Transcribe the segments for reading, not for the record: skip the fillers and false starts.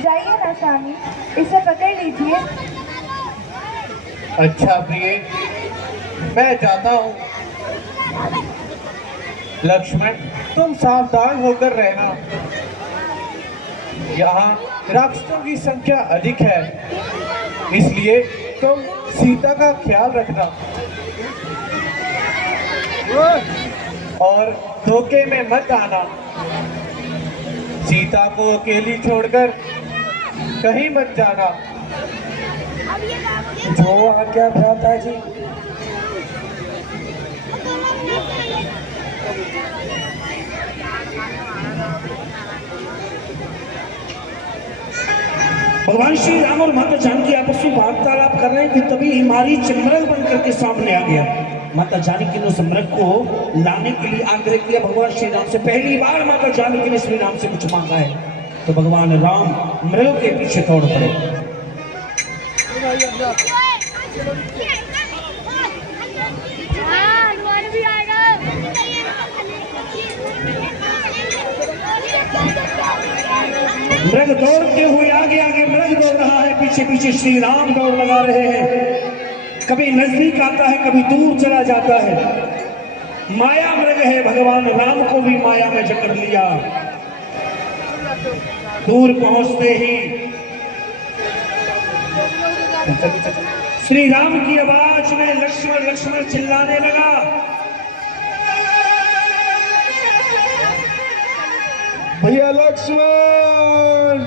जाइए ना स्वामी, इसे पकड़ लीजिए। अच्छा प्रिय, मैं जाता हूँ। लक्ष्मण, तुम सावधान होकर रहना। यहाँ राक्षसों की संख्या अधिक है, इसलिए तुम सीता का ख्याल रखना और धोखे में मत आना। सीता को अकेली छोड़कर कहीं मत जाना। जो आज्ञा भ्राता जी। भगवान श्री राम और माता जानकी आपस में वार्तालाप कर रहे थे, तभी हिमारी मृग बन करके सामने आ गया। माता जानकी ने उस मृग को लाने के लिए आग्रह किया भगवान श्री राम से। पहली बार माता जानकी ने श्री राम से कुछ मांगा है, तो भगवान राम मृग के पीछे दौड़ पड़े। मृग दौड़ते हुए आगे आगे मृग दौड़ रहा है, पीछे पीछे श्री राम दौड़ लगा रहे हैं। कभी नजदीक आता है, कभी दूर चला जाता है। माया मृग है, भगवान राम को भी माया में जकड़ लिया। दूर पहुंचते ही श्री राम की आवाज में लक्ष्मण लक्ष्मण चिल्लाने लगा। भैया लक्ष्मण,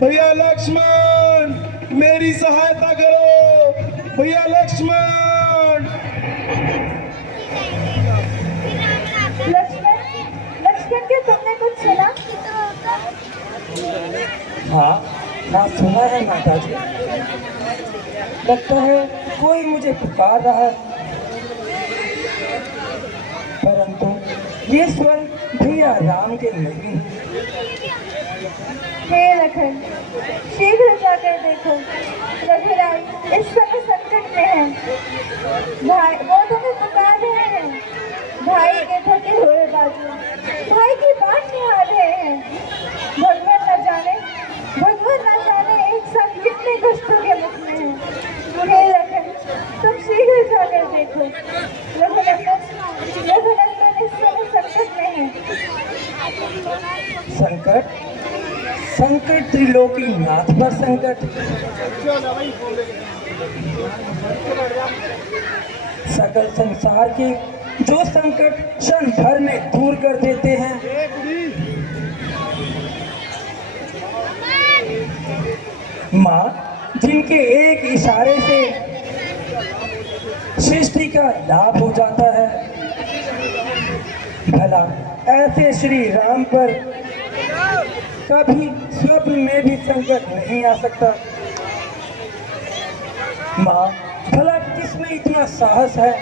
भैया लक्ष्मण, मेरी सहायता करो। भैया लक्ष्मण। लक्ष्मण, लक्ष्मण क्या तुमने कुछ सुना? हाँ सुना है माता जी। लगता है कोई मुझे पुकार रहा है, परंतु ये स्वर भैया राम के नहीं। हे लखन, शीघ्र जाकर देखो, रघुराई इस समय संकट में है। भाई वो तुम्हें पुकार रहे हैं। भाई के थके हुए बाजू भाई की बात निहार रहे हैं। भगवान न जाने एक साथ कितने कष्टों के मुख में है। हे लखन, तुम शीघ्र जाकर देखो, रघुनंदन इस समय संकट में है। संकट? संकट त्रिलोकी नाथ पर संकट। सकल संसार के जो संकट क्षण भर में दूर कर देते हैं, माँ जिनके एक इशारे से सृष्टि का लाभ हो जाता है, भला ऐसे श्री राम पर कभी स्वप्न में भी संकट नहीं आ सकता। माँ भला किसमें इतना साहस है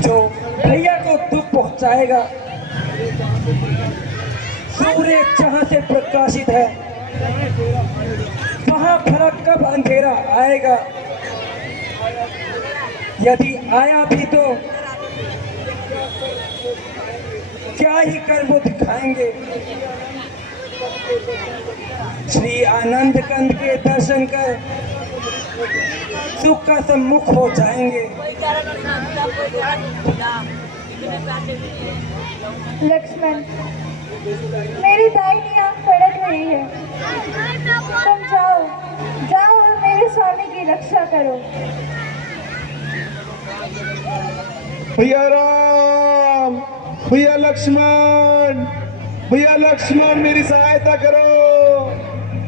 जो भैया को दुख पहुंचाएगा। सूर्य जहां से प्रकाशित है, वहां भला कब अंधेरा आएगा? यदि आया भी तो क्या ही कर वो दिखाएंगे। श्री आनंद कंद के दर्शन कर सुख का सम्मुख हो जाएंगे। लक्ष्मण, मेरी दाहिनी आंख फड़क रही है। तुम जाओ और मेरे स्वामी की रक्षा करो। भैया राम, भैया लक्ष्मण, भैया लक्ष्मण, मेरी सहायता करो।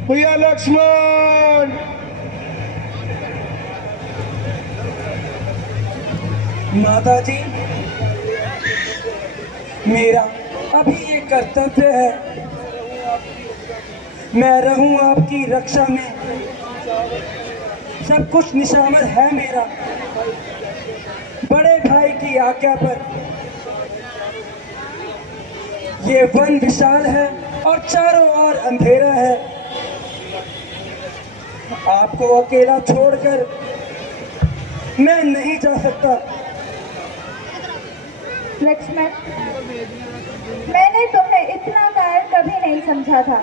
भैया लक्ष्मण। माता जी, मेरा अभी ये कर्तव्य है, मैं रहूं आपकी रक्षा में। सब कुछ निशावर है मेरा। बड़े भाई की आज्ञा पर ये वन विशाल है और चारों ओर अंधेरा है। आपको अकेला छोड़कर मैं नहीं जा सकता। लक्ष्मण, मैंने तुम्हें समझा था।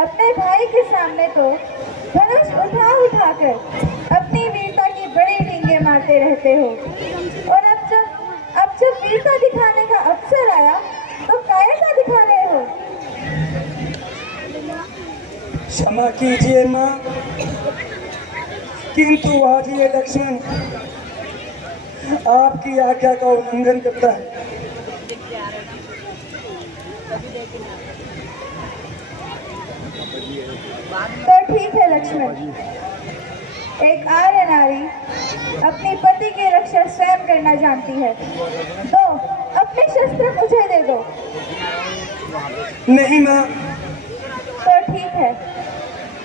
अपने भाई के सामने तो धनुष उठा उठा कर अपनी वीरता की बड़ी डींगे मारते रहते हो, और अब जब वीरता दिखाने का अवसर आया तो कायरता दिखा रहे हो। क्षमा कीजिए माँ, किंतु आज ये लक्ष्मण आपकी आज्ञा का उल्लंघन करता है। तो ठीक है लक्ष्मण, एक आर्य नारी अपनी पति की रक्षा स्वयं करना जानती है, तो अपने शस्त्र मुझे दे दो। नहीं माँ, तो ठीक है,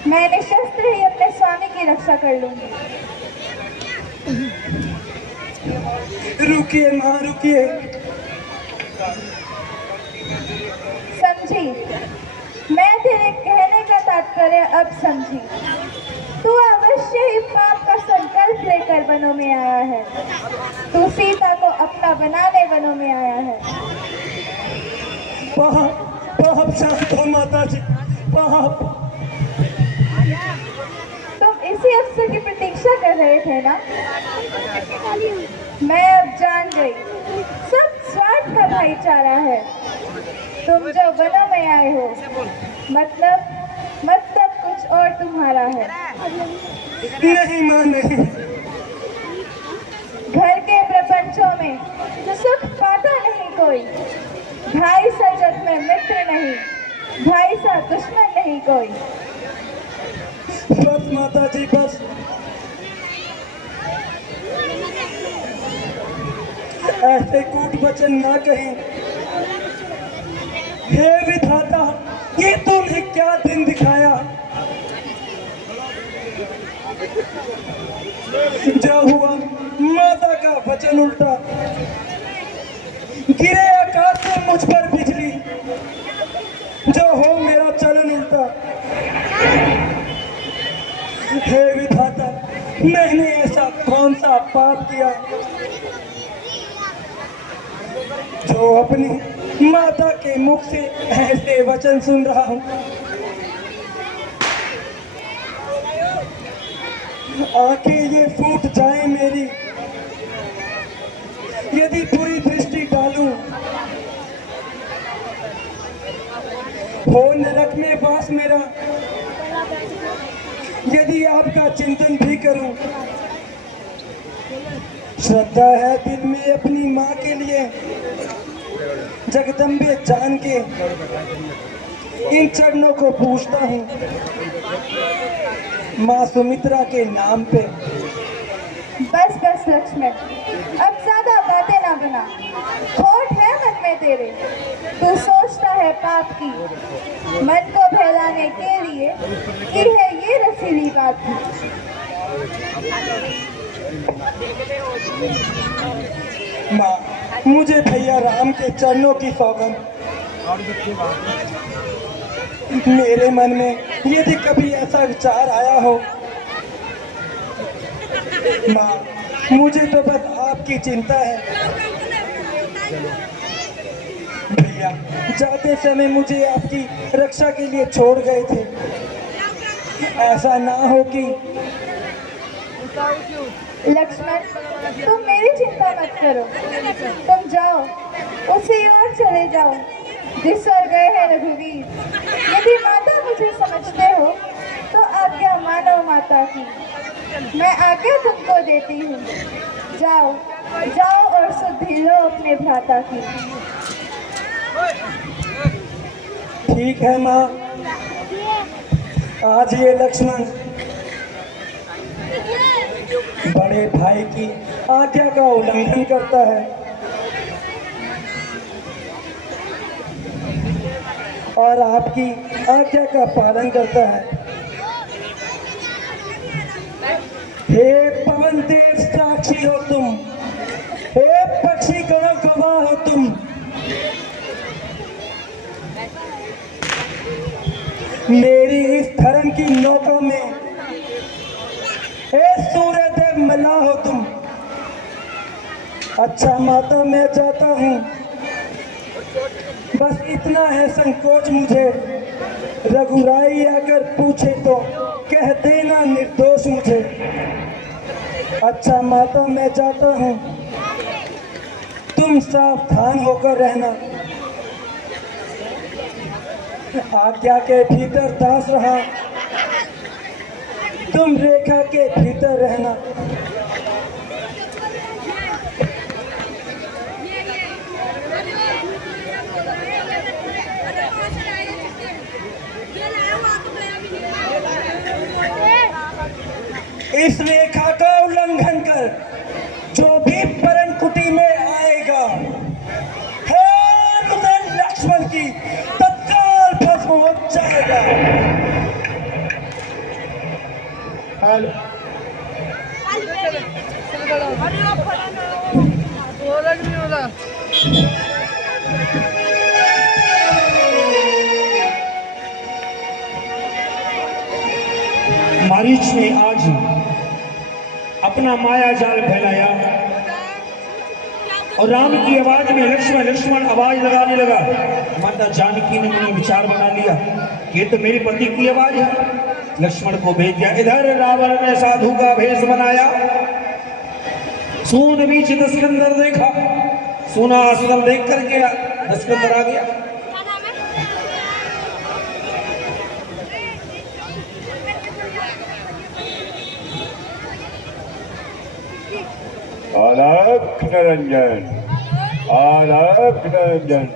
मैं निशस्त्र ही अपने स्वामी की रक्षा कर लूंगी। रुकिए माँ, रुकिए। समझी, मैं तेरे कहने का तात्पर्य अब समझी। तू अवश्य ही पाप का संकल्प लेकर वनों में आया है। तू सीता को अपना बनाने वनों में आया है। पाप शांत हो माता जी, पाप। तुम इसी अवसर की प्रतीक्षा कर रहे थे ना? मैं अब जान गई, सब स्वार्थ का भाईचारा है। तुम जो वनों में आए हो, मतलब कुछ और तुम्हारा है। नहीं माँ, नहीं। घर के प्रपंचों में सुख पाता नहीं कोई, भाई सा जग में मित्र नहीं, भाई सा दुश्मन नहीं कोई। बस माता जी, बस। ऐसे कूट वचन ना कहें। हे विधाता, ये तुमने क्या दिन दिखाया। जो हुआ माता का वचन उल्टा, गिरे आकाश से मुझ पर बिजली, जो हो मेरा चलन उल्टा। हे विधाता, मैंने ऐसा कौन सा पाप किया जो अपनी माता के मुख से ऐसे वचन सुन रहा हूँ। आंखें ये फूट जाए मेरी, यदि पूरी दृष्टि डालूं, हो नरक में वास मेरा, यदि आपका चिंतन भी करूं। श्रद्धा है दिल में अपनी माँ के लिए, जगदम्बे जान के इन चरणों को पूछता हूँ, माँ सुमित्रा के नाम पे। बस बस लक्ष्मण, अब ज्यादा बातें ना बना। खोट है मन में तेरे, तू सोचता है पाप की, मन को बहलाने के लिए की है ये रसीली बात की। माँ, मुझे भैया राम के चरणों की सौगंध। मेरे मन में यदि कभी ऐसा विचार आया हो, माँ, मुझे तो बस आपकी चिंता है। भैया जाते समय मुझे आपकी रक्षा के लिए छोड़ गए थे। ऐसा ना हो कि। लक्ष्मण, तुम मेरी चिंता मत करो, तुम जाओ, उसी ओर चले जाओ जिस ओर गए हैं रघुवीर। यदि माता मुझे समझते हो तो आज्ञा मानो माता की, मैं आज्ञा तुमको देती हूँ। जाओ जाओ और सुधि लो अपने भ्राता की। ठीक है माँ, आज ये लक्ष्मण बड़े भाई की आज्ञा का उल्लंघन करता है और आपकी आज्ञा का पालन करता है। हे पवन देव साक्षी हो तुम, हे पक्षी गण गवाह हो तुम, मेरी इस धर्म की नौका में हे सूर्य देव मिला हो तुम। अच्छा माता, मैं चाहता हूँ बस इतना है संकोच मुझे, रघुराई अगर पूछे तो कह देना निर्दोष मुझे। अच्छा माता मैं जाता हूँ, तुम सावधान होकर रहना। आज्ञा के भीतर दास रहा, तुम रेखा के भीतर रहना। इस रेखा का उल्लंघन कर जो भी परम कुटी में आएगा, है पुत्र लक्ष्मण की तत्काल भस्म हो जाएगा। हेलो मारीच ने आज अपना माया जाल फैलाया और राम की आवाज में लक्ष्मण लक्ष्मण आवाज लगाने लगा। माता जानकी ने उन्हें विचार बना लिया, ये तो मेरे पति की आवाज है। लक्ष्मण को भेज दिया। इधर रावण ने साधु का भेष बनाया, सोन बीच दस्कंदर देखा, सोना अस्त्र देख करके दस्कंदर आ गया। अलख निरंजन, अलख निरंजन,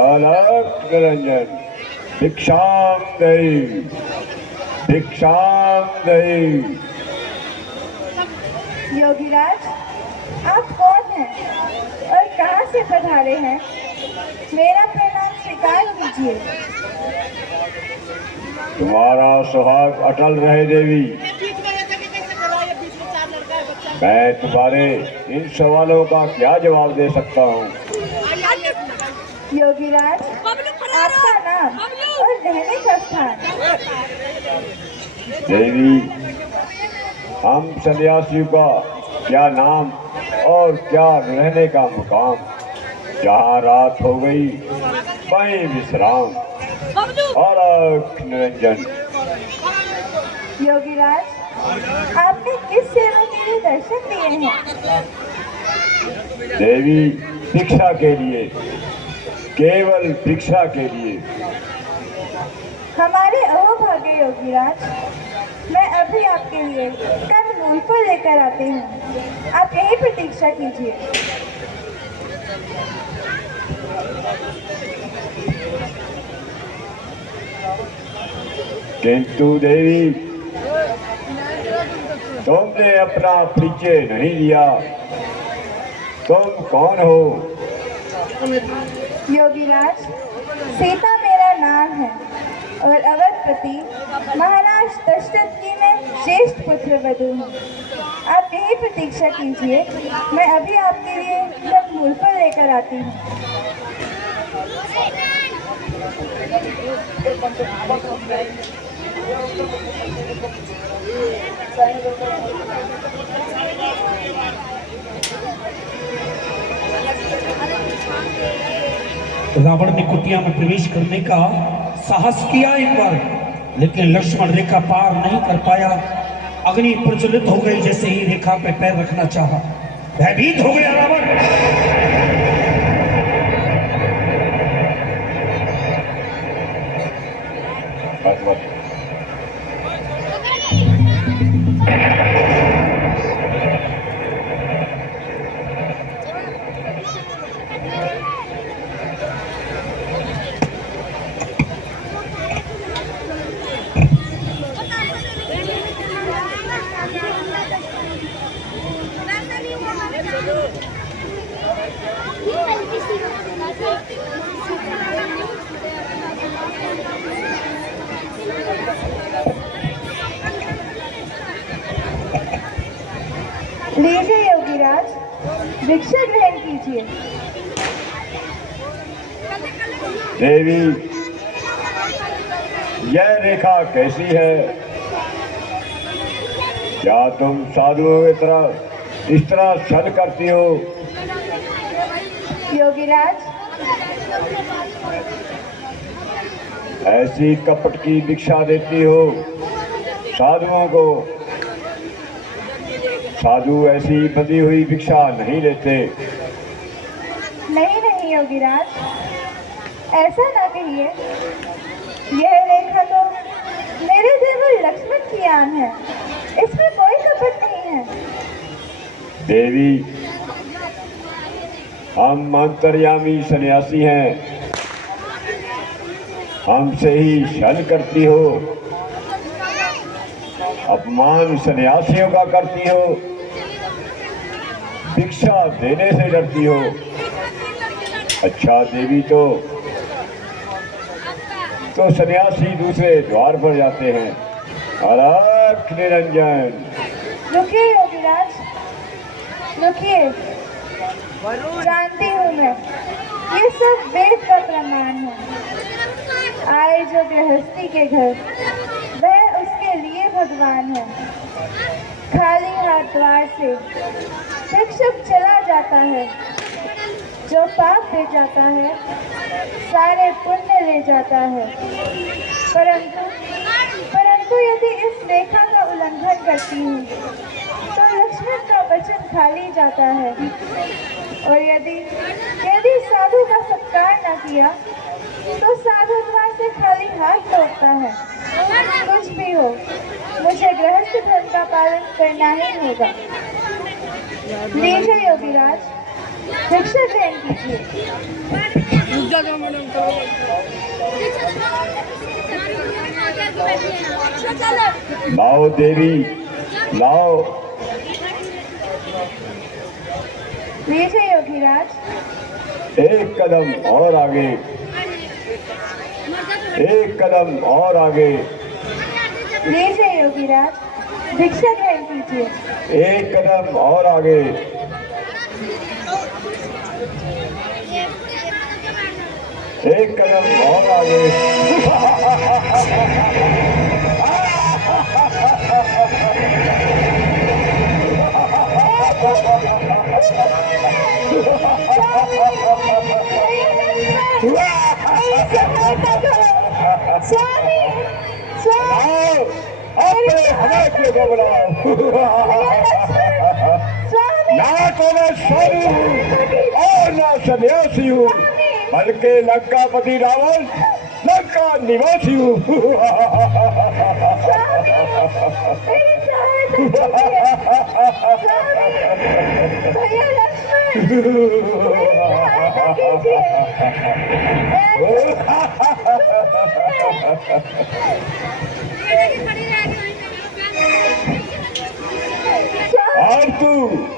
अलख निरंजन, भिक्षाम देहि, भिक्षाम देहि। योगीराज, आप कौन हैं और कहाँ से पधारे हैं? मेरा प्रणाम स्वीकार कीजिए। तुम्हारा सुहाग अटल रहे देवी। मैं तुम्हारे इन सवालों का क्या जवाब दे सकता हूँ? योगीराज, आपका नाम और रहने का स्थान? देवी, हम सन्यासियों का क्या नाम और क्या रहने का मुकाम। जहाँ रात हो गई वहीं विश्राम। अलख निरंजन। योगीराज, आपने किस सेवा के लिए दर्शन दिए हैं? देवी, भिक्षा के लिए, केवल भिक्षा के लिए। हमारे अहोभाग्य योगीराज, मैं अभी आपके लिए कल मूल फल लेकर आती हूँ। आप यही प्रतीक्षा कीजिए। किंतु देवी, तुमने अपना परिचय नहीं दिया। तुम कौन हो? योगीराज, सीता मेरा नाम है और अवधपति महाराज दशरथ की मैं ज्येष्ठ पुत्र वधू हूँ। आप यही प्रतीक्षा कीजिए, मैं अभी आपके लिए सब मूलफल लेकर आती हूँ। रावण ने कुटिया में प्रवेश करने का साहस किया एक बार, लेकिन लक्ष्मण रेखा पार नहीं कर पाया। अग्नि प्रज्वलित हो गई जैसे ही रेखा पे पैर रखना चाहा। भयभीत हो गया रावण। लीजिए योगीराज, भिक्षा ग्रहण कीजिए। देवी, यह रेखा कैसी है? क्या तुम साधुओं की तरह इस तरह छल करती हो? योगीराज, ऐसी कपट की भिक्षा देती हो साधुओं को। साधु ऐसी बंधी हुई भिक्षा नहीं लेते। नहीं नहीं योगीराज, ऐसा ना कहिए। यह रेखा तो मेरे देवर लक्ष्मण की आन है, इसमें कोई कपट नहीं है। देवी, हम अंतर्यामी सन्यासी हैं, हमसे ही छल करती हो, अपमान सन्यासियों का करती हो, भिक्षा देने से डरती हो। अच्छा देवी, तो सन्यासी दूसरे द्वार पर जाते हैं। अलख निरंजन। रुकिए योगीराज, रुकिए। जानती हूँ मैं, ये सब वेद का प्रमाण है। आए जो गृहस्थी के घर, वह उसके लिए भगवान है। खाली हाथ द्वार से भिक्षुक चला जाता है, जो पाप दे जाता है सारे पुण्य ले जाता है। परंतु यदि इस रेखा का उल्लंघन करती हूँ तो लक्ष्मण का वचन खाली जाता है, और यदि साधु का सत्कार न किया तो साधु द्वार से खाली हाथ लौटता है। कुछ भी हो, मुझे गृहस्थ धर्म का पालन करना ही होगा। लीजिए योगीराज, भिक्षा ग्रहण कीजिए। लाओ देवी, लाओ। लीजिए योगीराज। एक कदम और आगे, एक कदम और आगे। लीजिए योगीराज, भिक्षा ग्रहण कीजिए। एक कदम और आगे। एक कदम और आगे। स्वामी, स्वामी, अपने हमारे को बुलाओ। स्वामी, ना तो मैं साधु हूँ और ना सन्यासी हूँ, बल्कि लंकापति रावण लंका निवासी हूँ। मेरी सहायता कीजिए। भैया लक्ष्मण, मेरी सहायता कीजिए। और तू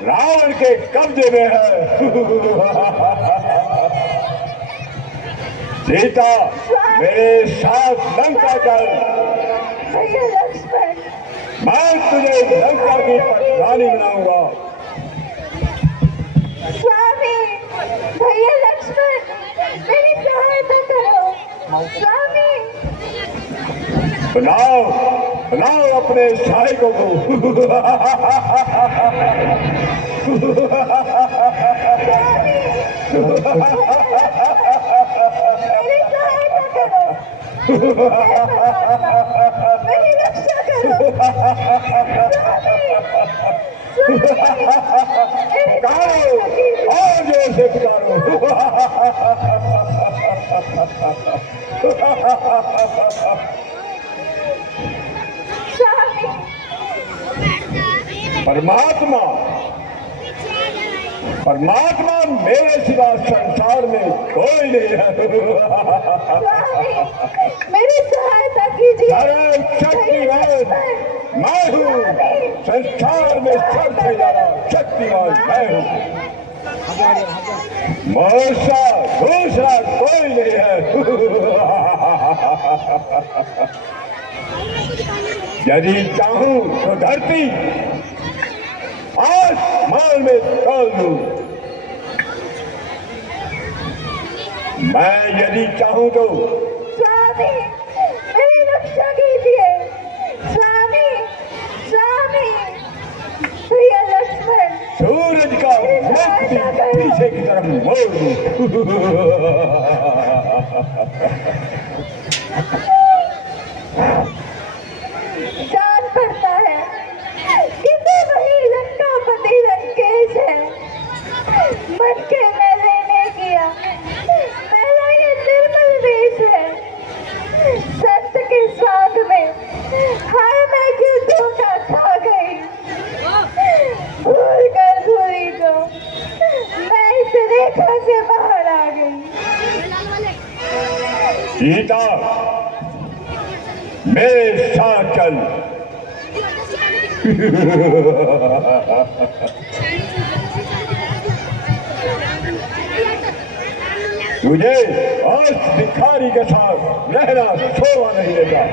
रावण के कब्जे में है। सीता, मेरे साथ लंका चल। भैया लक्ष्मण, मैं तुझे लंका की रानी बनाऊंगा। स्वामी, भैया लक्ष्मण, मेरी सहायता करो। स्वामी, बुलाओ, बुलाओ अपने सहायकों को। मेरी सहायता करो। मेरी रक्षा करो। पुकारो, और जोर से पुकारो। स्वामी, परमात्मा, परमात्मा मेरे सिवा संसार में कोई नहीं है। स्वामी, मेरी सहायता कीजिए। धर्म शक्तिमान मैं हूँ, संसार में सबसे ज्यादा शक्तिमान मैं हूँ। मुझसा दूसरा कोई नहीं है। यदि चाहूं तो धरती आसमान में तोल दूं। मैं यदि चाहूं तो स्वामी, मेरी रक्षा कीजिए। स्वामी, स्वामी, भैया लक्ष्मण, सूरज का मुख भी पीछे की तरफ मोड़ दूं। जान पड़ता है कि तू वही लंकापति लंकेश है। मन के मैंने ने किया मेरा ये निर्मल वेश है। संत के साथ में हाय मैं क्यों धोखा खा गई। भूल कर भूली तो मैं इस रेखा से बाहर आ गई। सीता मेरे साथ चल। तुझे आज भिखारी के साथ रहना शोभा नहीं देगा।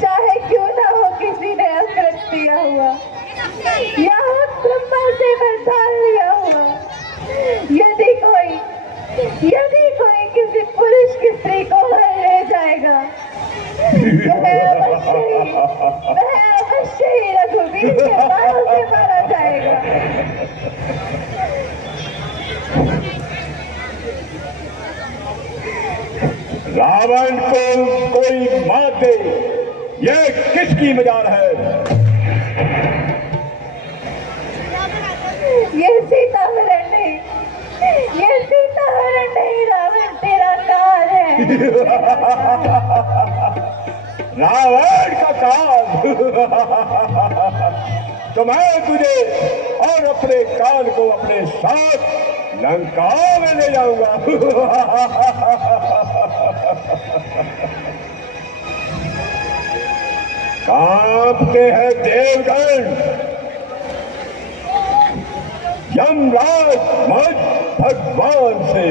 चाहे क्यों ना हो किसी ने अकृत दिया हुआ या हो ब्रह्मा से वरदान लिया हुआ। यदि कोई किसी पुरुष की स्त्री को हर ले जाएगा वह अवश्य ही रघुवीर के बाणों से मारा जाएगा। रावण को कोई मार दे, यह किसकी मजाल है? ये सीता हरण नहीं, ये सीता हरण नहीं, रावण तेरा काल है। रावण का काल। तो मैं तुझे और अपने काल को अपने साथ लंका में ले जाऊंगा। कांपते हैं देवगण, यमराज मत भगवान से।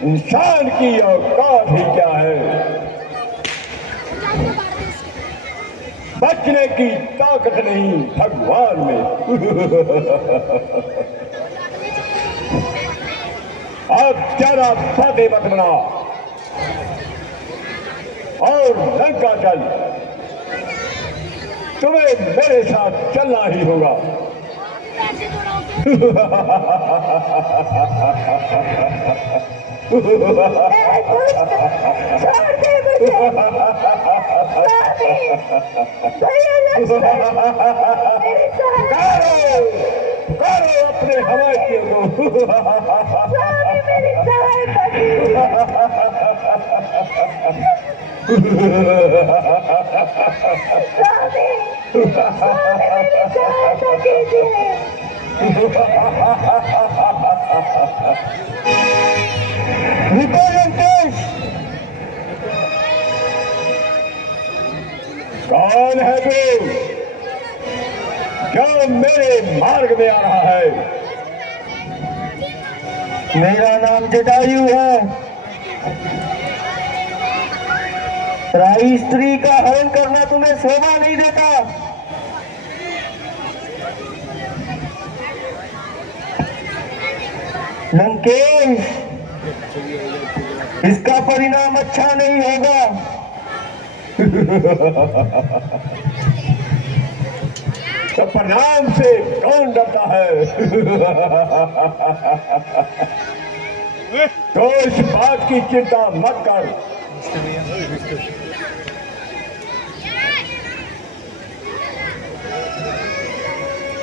इंसान की औकात ही क्या है? बचने की ताकत नहीं भगवान में। अब जरा बातें मत बना और लंका चल। तुम्हें मेरे साथ चलना ही होगा। छोड़ दे मुझे। भैया लक्ष्मण मेरी करो अपने हवाइयों को। स्वामी मेरी सहायता कीजिए। स्वामी मेरी सहायता कीजिए। कौन है तू जो मेरे मार्ग में आ रहा है? मेरा नाम जटायु है। राई स्त्री का हरण करना तुम्हें शोभा नहीं देता। लंकेश, इसका परिणाम अच्छा नहीं होगा। तो परिणाम से कौन डरता है? तो इस बात की चिंता मत कर।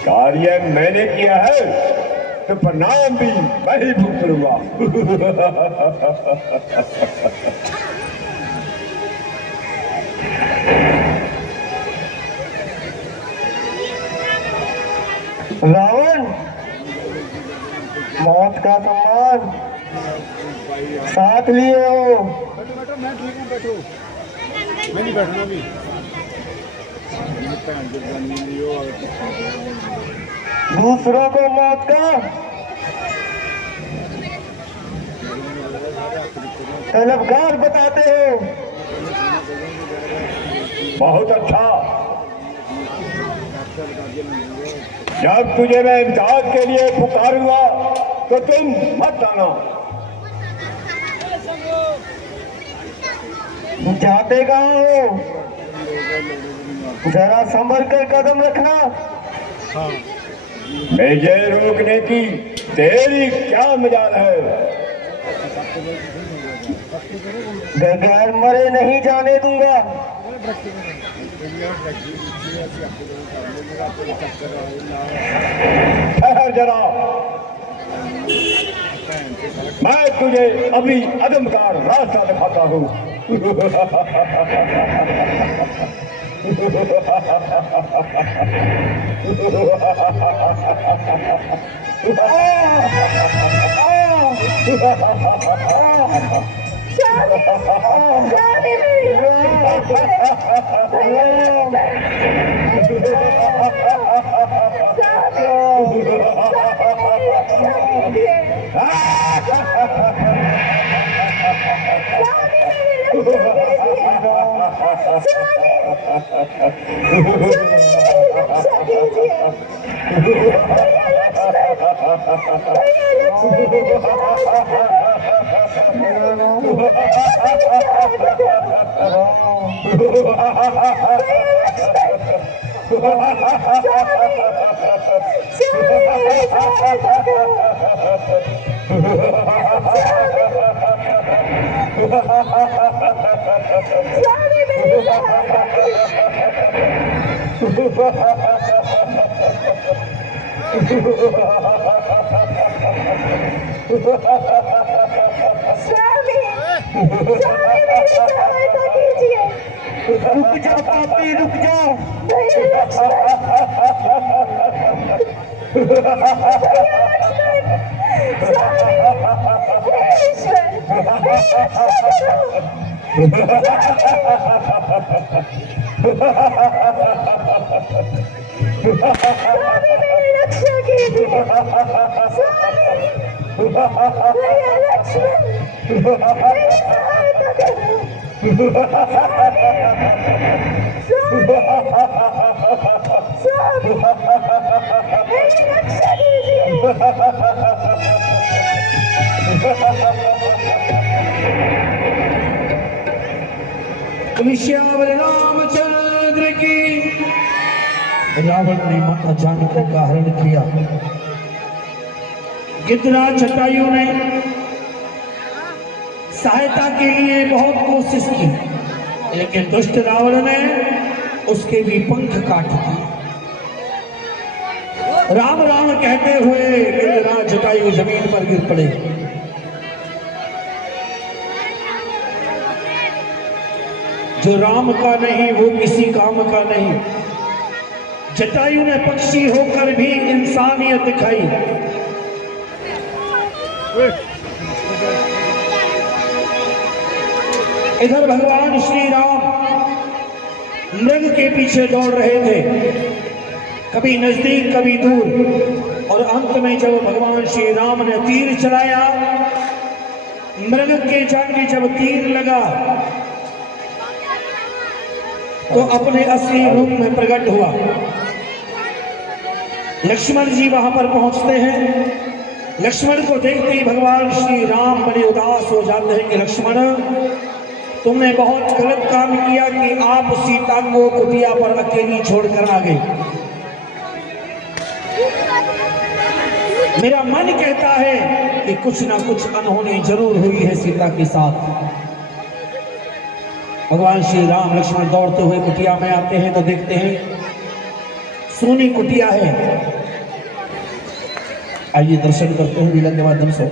कार्य मैंने किया है तो परिणाम भी मैं ही भुगत लूंगा। रावण, मौत का सम्मान साथ लिए हो। मैं नहीं बैठना भी। दूसरों को मौत का तलबगार बताते हो। बहुत अच्छा। जब तुझे मैं इमदाद के लिए पुकारूंगा तो तुम मत आना। जाते कहाँ हो? जरा संभल कर कदम रखना। मुझे रोकने की तेरी क्या मजाल है? बगैर मरे नहीं जाने दूंगा। ठहर जरा, मैं तुझे अभी अदम का रास्ता दिखाता हूँ। शादी मेरी सहायता कीजिए। रुक जा पापी, रुक जा। स्वामी मेरी रक्षा कीजिए। भैया लक्ष्मण मेरी सहायता करो। स्वामी मेरी रक्षा कीजिए। श्यावर रामचंद्र की। रावण ने माता जानकी का हरण किया। गिद्धराज जटायु ने सहायता के लिए बहुत कोशिश की, लेकिन दुष्ट रावण ने उसके भी पंख काट दिए। राम राम कहते हुए गिद्धराज जटायु जमीन पर गिर पड़े। जो राम का नहीं वो किसी काम का नहीं। जटायु ने पक्षी होकर भी इंसानियत दिखाई। इधर भगवान श्री राम मृग के पीछे दौड़ रहे थे, कभी नजदीक कभी दूर, और अंत में जब भगवान श्री राम ने तीर चलाया, मृग के जांघ में जब तीर लगा तो अपने असली रूप में प्रकट हुआ। लक्ष्मण जी वहां पर पहुंचते हैं। लक्ष्मण को देखते ही भगवान श्री राम बड़े उदास हो जाते हैं कि लक्ष्मण, तुमने बहुत गलत काम किया कि आप सीता को कुटिया पर अकेली छोड़कर आ गए। मेरा मन कहता है कि कुछ ना कुछ अनहोनी जरूर हुई है सीता के साथ। भगवान श्री राम लक्ष्मण दौड़ते हुए कुटिया में आते हैं तो देखते हैं सोनी कुटिया है। आइए दर्शन करते हैं लीला के माध्यम से।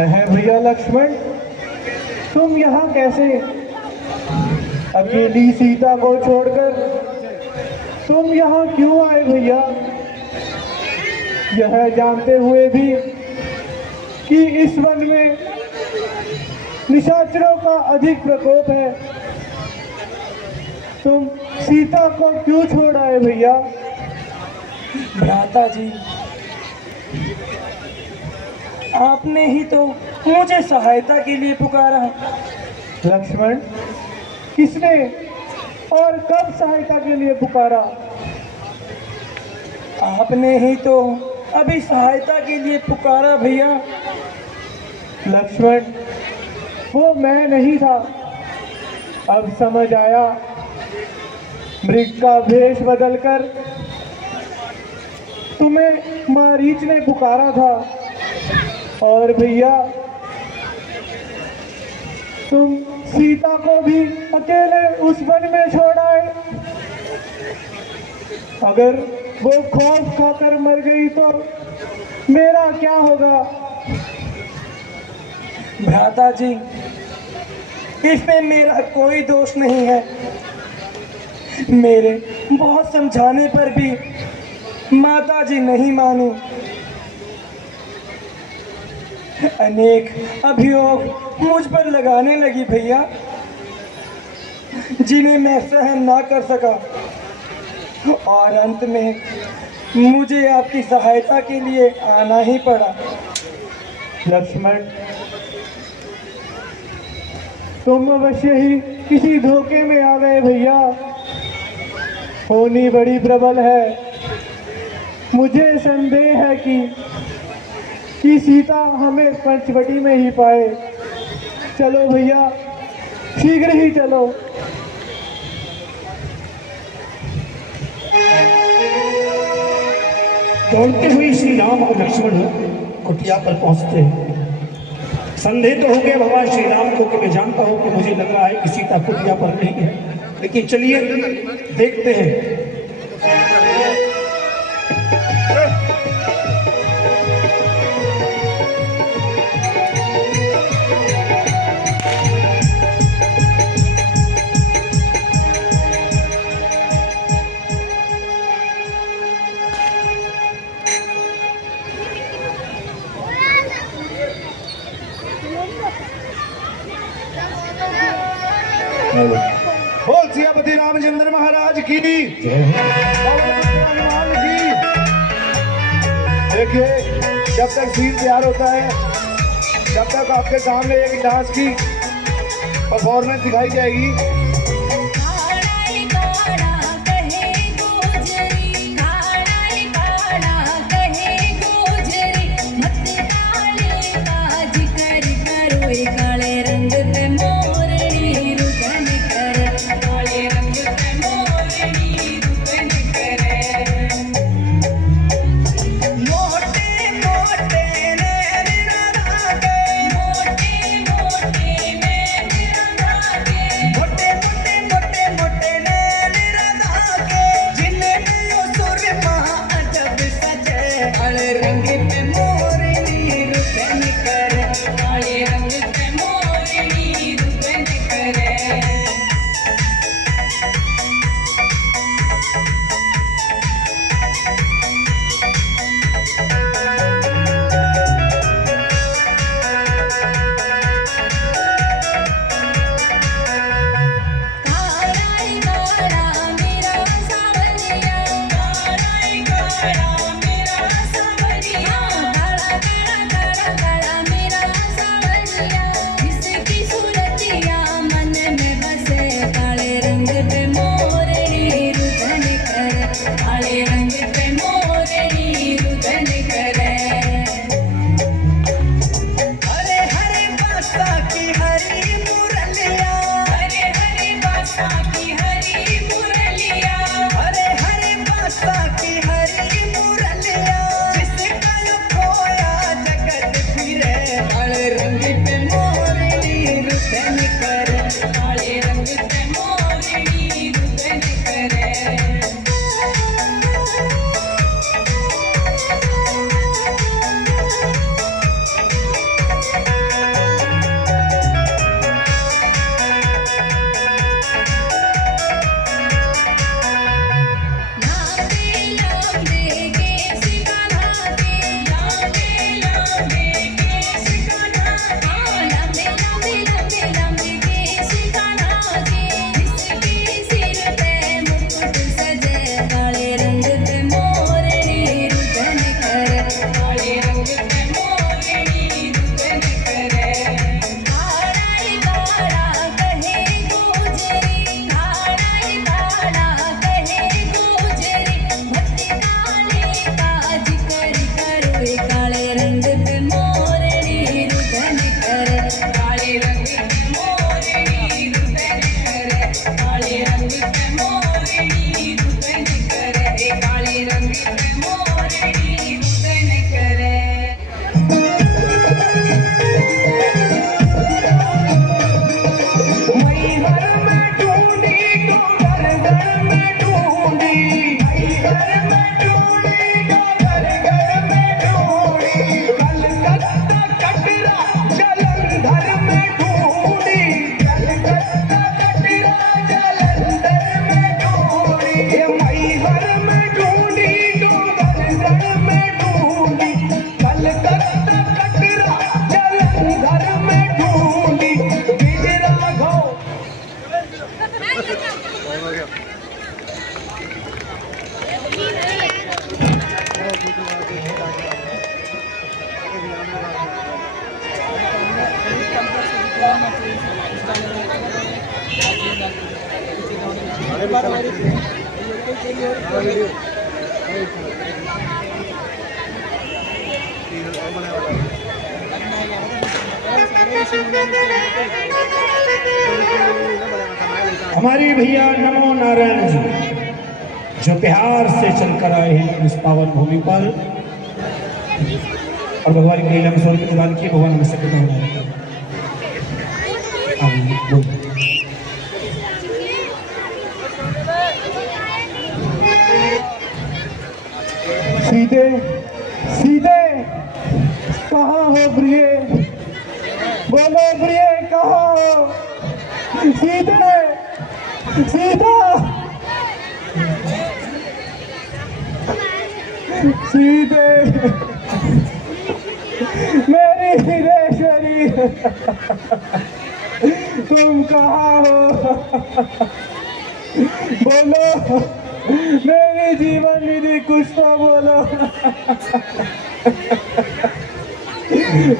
है भैया लक्ष्मण, तुम यहाँ कैसे? अकेली सीता को छोड़कर तुम यहाँ क्यों आए भैया? यह जानते हुए भी कि इस वन में निशाचरों का अधिक प्रकोप है, तुम सीता को क्यों छोड़ आए भैया? भ्राता जी, आपने ही तो मुझे सहायता के लिए पुकारा। लक्ष्मण, किसने और कब सहायता के लिए पुकारा? आपने ही तो अभी सहायता के लिए पुकारा भैया। लक्ष्मण, वो मैं नहीं था, अब समझ आया। मृग का भेष बदलकर तुम्हें मारीच ने पुकारा था। और भैया, तुम सीता को भी अकेले उस वन में छोड़ आए। अगर वो खौफ खाकर मर गई तो मेरा क्या होगा? भ्राता जी, इसमें मेरा कोई दोष नहीं है। मेरे बहुत समझाने पर भी माता जी नहीं मानी। अनेक अभियोग मुझ पर लगाने लगी भैया, जिन्हें मैं सहन ना कर सका। और अंत में मुझे आपकी सहायता के लिए आना ही पड़ा। लक्ष्मण, तुम अवश्य ही किसी धोखे में आ गए भैया। होनी बड़ी प्रबल है। मुझे संदेह है कि सीता हमें पंचवटी में ही पाए। चलो भैया, शीघ्र ही चलो। दौड़ते हुए श्री राम और लक्ष्मण कुटिया पर पहुंचते हैं। संदेह तो हो गया भगवान श्री राम को कि मैं जानता हूं कि मुझे लग रहा है कि सीता कुटिया पर नहीं है, लेकिन चलिए देखते हैं। बोल सियापति रामचंद्र महाराज की, हनुमान की। देखिए, जब तक सीन तैयार होता है, जब तक आपके सामने एक डांस की परफॉर्मेंस दिखाई जाएगी। हमारे भैया नमो नारायण जी जो बिहार से चलकर आए हैं इस पावन भूमि पर और भगवान की लीला में स्वरूप प्रदान किए। भगवान में सकता सीधे सीधे कहाँ हो प्रिय, बोलो प्रिय कहाँ हो, सीधे सीधा सीधे मेरी हिरेश्वरी तुम कहाँ हो, बोलो मेरी जीवन निधि कुछ तो बोलो।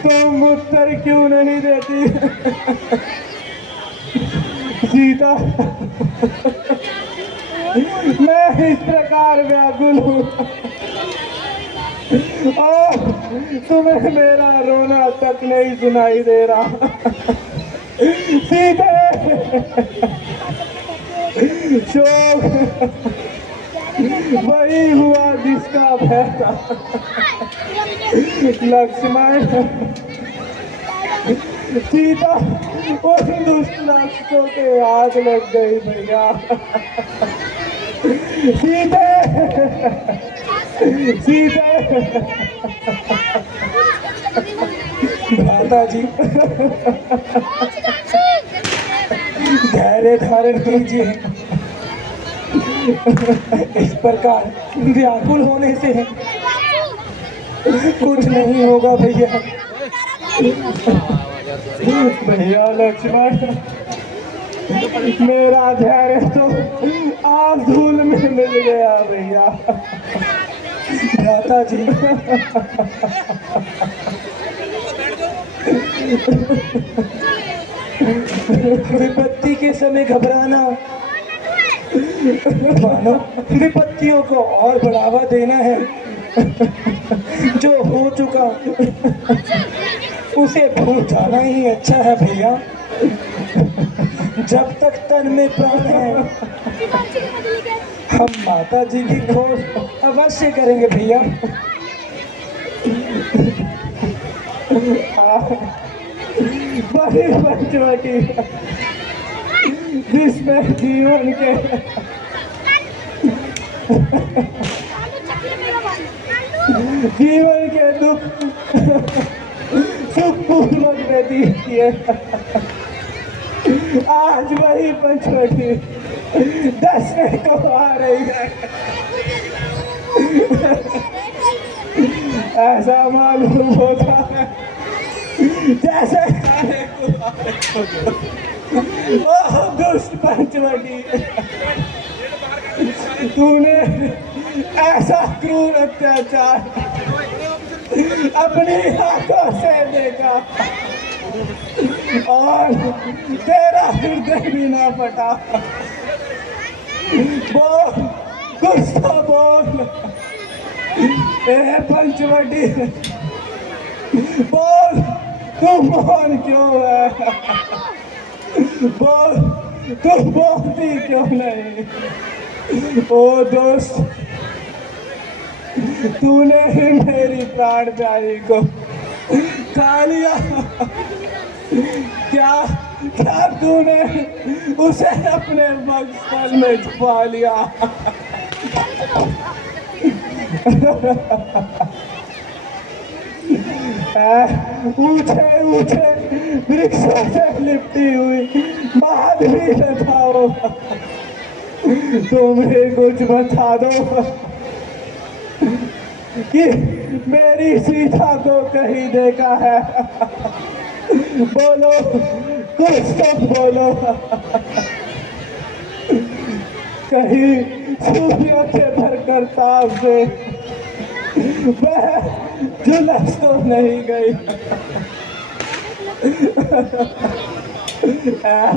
तुम उत्तर क्यों नहीं देती सीता, मैं इस प्रकार व्याकुल हूँ और तुम्हें मेरा रोना तक नहीं सुनाई दे रहा। सीधे शोक वही हुआ जिसका भय था। लक्ष्मण सीता उन दुष्ट राक्षसों के हाथ लग गई भैया। सीधे सीधे माता जी धैर्य धारण कीजिए, इस प्रकार व्याकुल होने से कुछ नहीं होगा भैया। भैया लक्ष्मण मेरा धैर्य तो आग धूल में मिल गया भैया। माता जी विपत्ति के समय घबराना मानो विपत्तियों को और बढ़ावा देना है। जो हो चुका उसे भूल जाना ही अच्छा है भैया। जब तक तन में प्राण है हम माता जी की खोज अवश्य करेंगे भैया। बड़ी पंचवटी जिसमें जीवन के दुख सुखपूर्वक व्यतीत किए, आज वही पंचवटी दसने को आ रही है। ऐसा मालूम होता है जैसे ओह दुष्ट पंचवटी, तूने ऐसा क्रूर अत्याचार अपनी हाथों से देखा और तेरा हृदय भी ना फटा। बोल कुछ तो बोल ए पंचवटी, बोल तू मौन क्यों है, बोल तू बोलती क्यों नहीं। ओ दोस्त तूने ही मेरी प्राण प्यारी को खा लिया, क्या क्या तूने उसे अपने वक्षस्थल में छुपा लिया। ऊंचे ऊंचे वृक्षों से लिपटी हुई माधवी लताओं, तुम्हें कुछ बता दो कि मेरी सीता को कहीं देखा है? बोलो, कुछ तो बोलो। कहीं सूर्य के भरकर ताप से वह झुलस तो नहीं गई?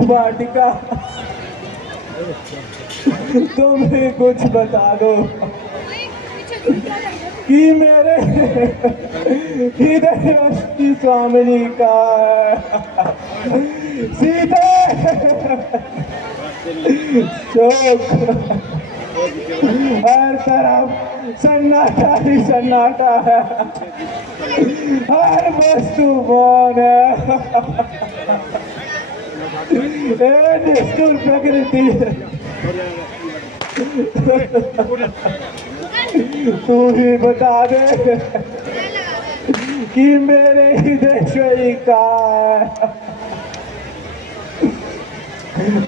वाटिका, तुम्हें कुछ बता दो कि मेरे हृदय की स्वामिनी का सीता शोक, हर तरफ सन्नाटा ही सन्नाटा है, हर वस्तु मौन है। निष्ठुर प्रकृति, तू ही बता दे कि मेरे हृदय का।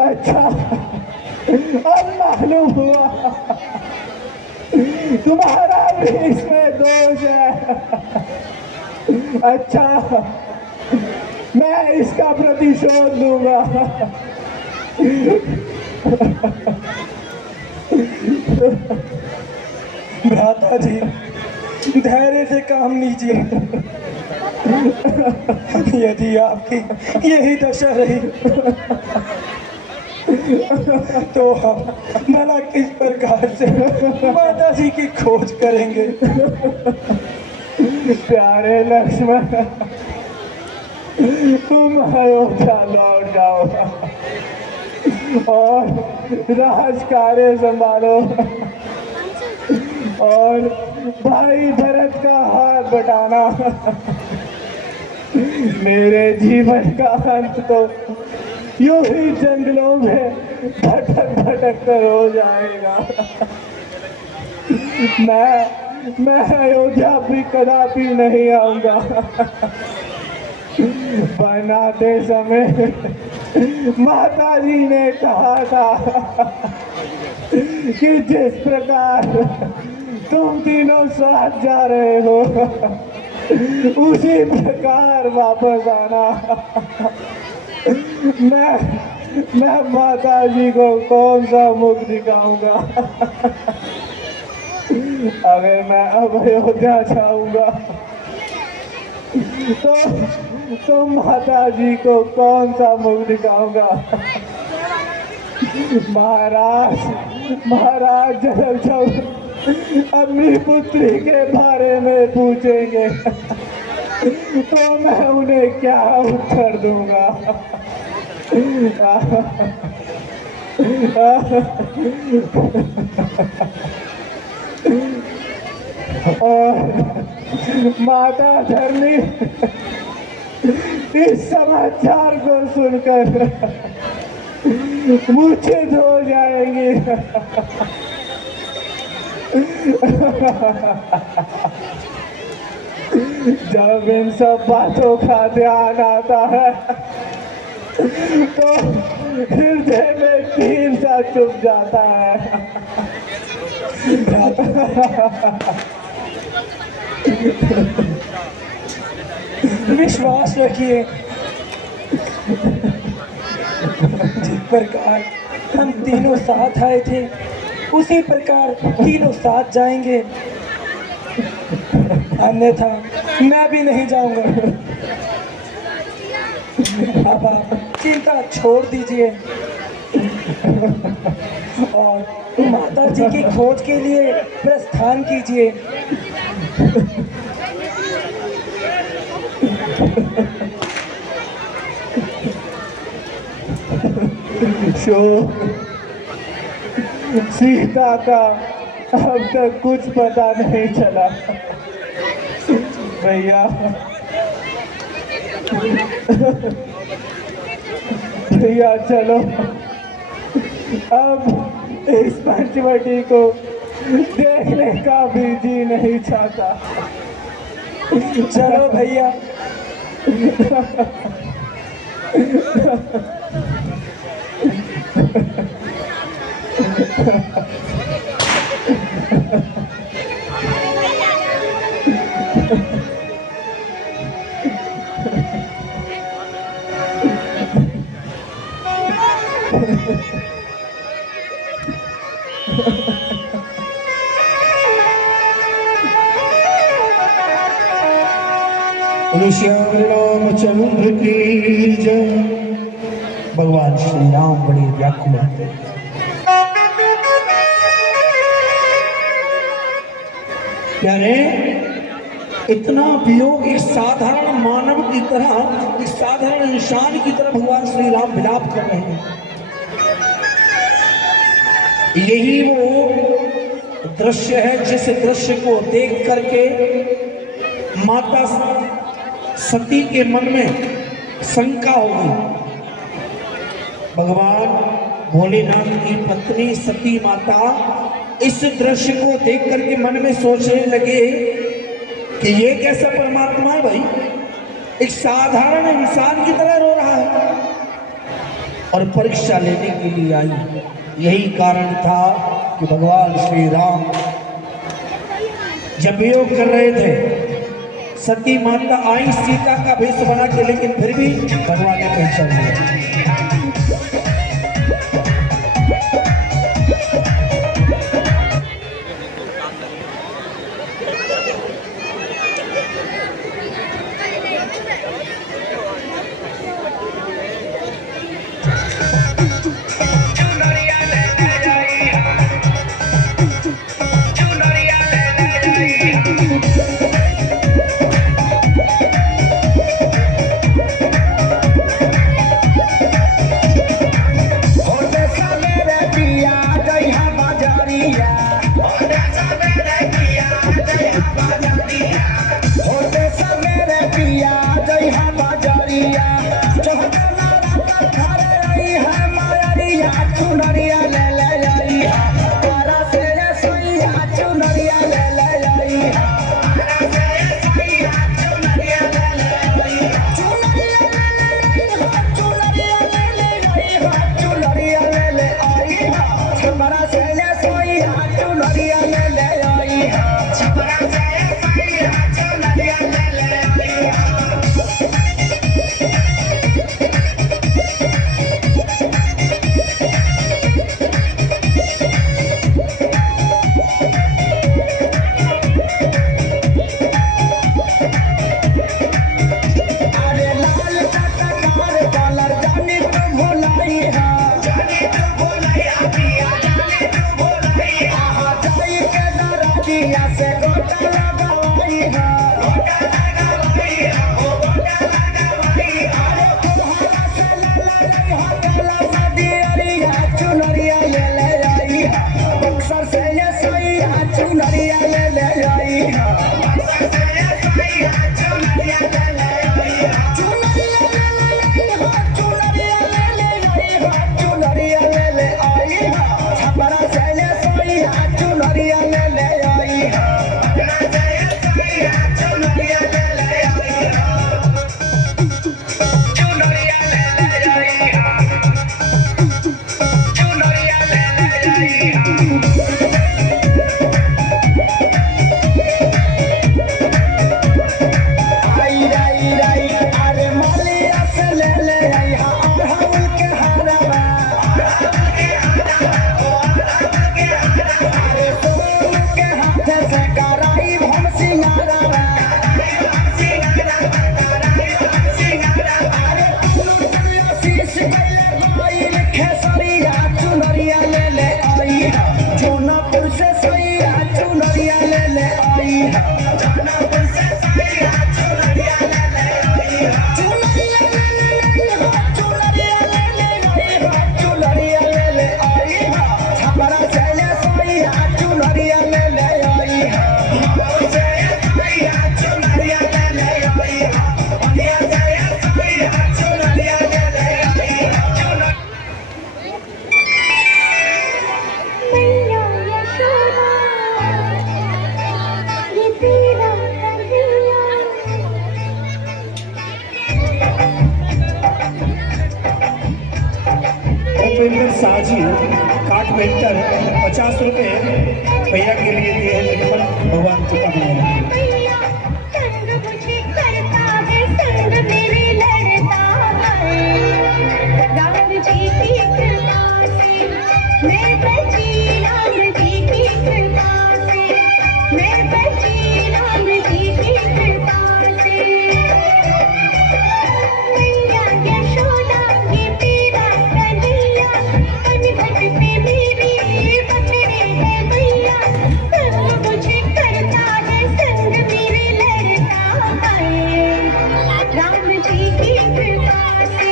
अच्छा, अब मालूम हुआ तुम्हारा भी इसमें दोष है। अच्छा, मैं इसका प्रतिशोध लूंगा। भ्राता जी, धैर्य से काम लीजिए। यदि आपकी यही दशा रही तो हम भला किस प्रकार से माता जी की खोज करेंगे? प्यारे लक्ष्मण, तुम अयोध्या लौट जाओ और राज कार्य संभालो और भाई भरत का हाथ बटाना। मेरे जीवन का अंत तो यूं ही जंगलों में भटक भटक कर हो जाएगा। मैं अयोध्या भी कदापि नहीं आऊंगा। बनाते समय माता जी ने कहा था कि जिस प्रकार तुम तीनों साथ जा रहे हो उसी प्रकार वापस आना। मैं माता जी को कौन सा मुख दिखाऊंगा? अगर मैं अब अयोध्या जाऊंगा तो माता जी को कौन सा मुख दिखाऊंगा? महाराज जब अपनी पुत्री के बारे में पूछेंगे तो मैं उन्हें क्या उत्तर दूंगा? और माता धरनी इस समाचार को सुनकर मूर्छित हो जाएंगी। जब इन सब बातों का ध्यान आता है तो हृदय में कील सा चुप जाता है। विश्वास रखिए, जिस प्रकार हम तीनों साथ आए थे उसी प्रकार तीनों साथ जाएंगे, अन्यथा मैं भी नहीं जाऊंगा। अब आप चिंता छोड़ दीजिए और माता जी की खोज के लिए प्रस्थान कीजिए। सीता का अब तक कुछ पता नहीं चला। भैया चलो अब इस पंचवटी को देखने का भी जी नहीं चाहता। चलो भैया। बोलो श्याम रामचंद्र की जय। भगवान श्री राम बड़े व्याकुल होते हैं। प्यारे, इतना वियोग एक साधारण मानव की तरह, एक साधारण इंसान की तरह भगवान श्री राम विलाप कर रहे हैं। यही वो दृश्य है जिस दृश्य को देख करके माता सती के मन में शंका होगी। भगवान भोलेनाथ की पत्नी सती माता इस दृश्य को देख करके मन में सोचने लगे कि ये कैसा परमात्मा है भाई, एक साधारण इंसान की तरह रो रहा है और परीक्षा लेने के लिए आई। यही कारण था कि भगवान श्री राम जब योग कर रहे थे, सती माता आई सीता का भेष बना के, लेकिन फिर भी भगवान ने पहचान लिया। साजी काट बेचकर 50 रुपए भैया के लिए दिए हैं, निर्मल भगवान कृपा बनाए रखें। भैया संग मुझे करता है, संग मेरे लड़ता है। राम जी की कृपा से मैं बची, राम जी की कृपा से मैं बची, राम जी की कृपा से। मैया यशोदा ये तेरा कन्हैया, कनघट पे मेरे पकड़े है भैया। संग मुझे करता है, संग मेरे लड़ता है। राम जी की कृपा से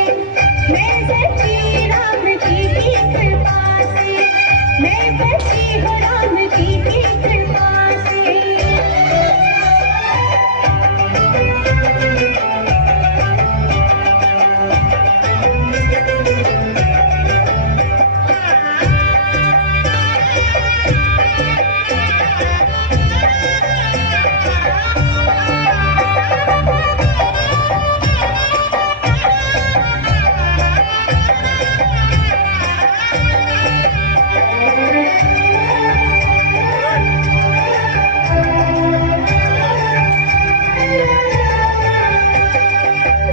मैं बची, राम जी की कृपा से मैं बची हूँ, राम जी की कृपा से।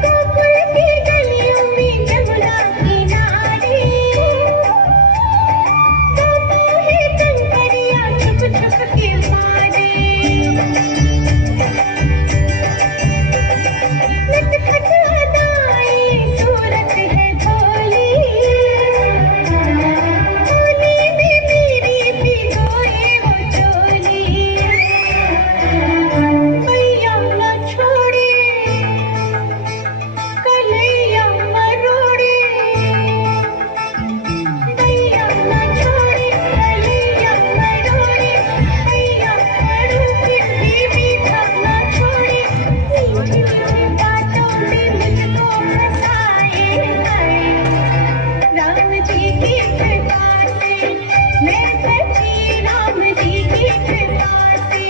गोकुल की गलियों में जमुना किनारे गाता है कंकरिया छुप छुप के मारे। नटखट अदाएं सूरत है भोली, होली में मेरी भिगोए वो चोली। मैया न छोड़े कन्हैया मरोड़े, मैया न छोड़े कन्हैया मरोड़े। मैया मरू फिर भी मीठा न छोड़े, मीठी मीठी बातों में मुझको फंसाए है। राम जी की कृपा से मैं बची, राम जी की कृपा से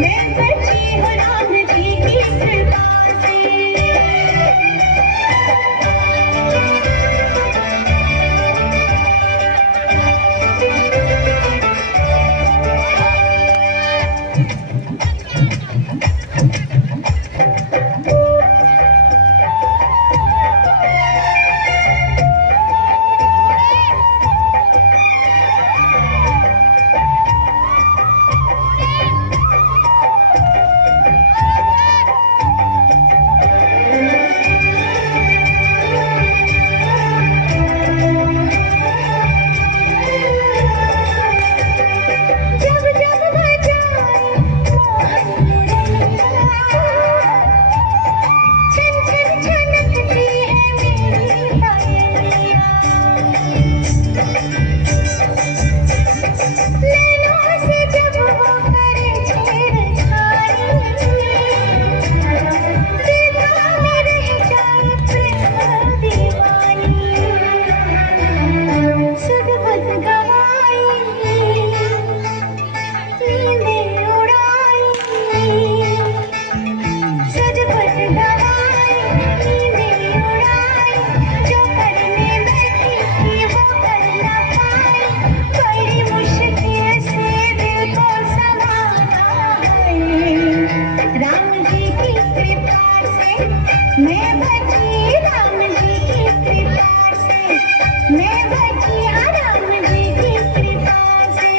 मैं बची हूँ, राम जी की कृपा से। जब जब बजाए मोहन मुरलिया, छन छन छनकती है मेरी पायलिया। नैनों से जब वो करे छेड़छाड़ी, दिलों में रह जाए प्रेम दीवानी। सदबद गवाई नींदें उड़ाई, सजबट गवाई नींदें उड़ाई। जो करने बैठी थी वो कर ना पाई, बड़ी मुश्किल से दिल को संभाला है। राम जी की कृपा से मैं बची, राम जी की कृपा से मैं बची, राम जी की कृपा से।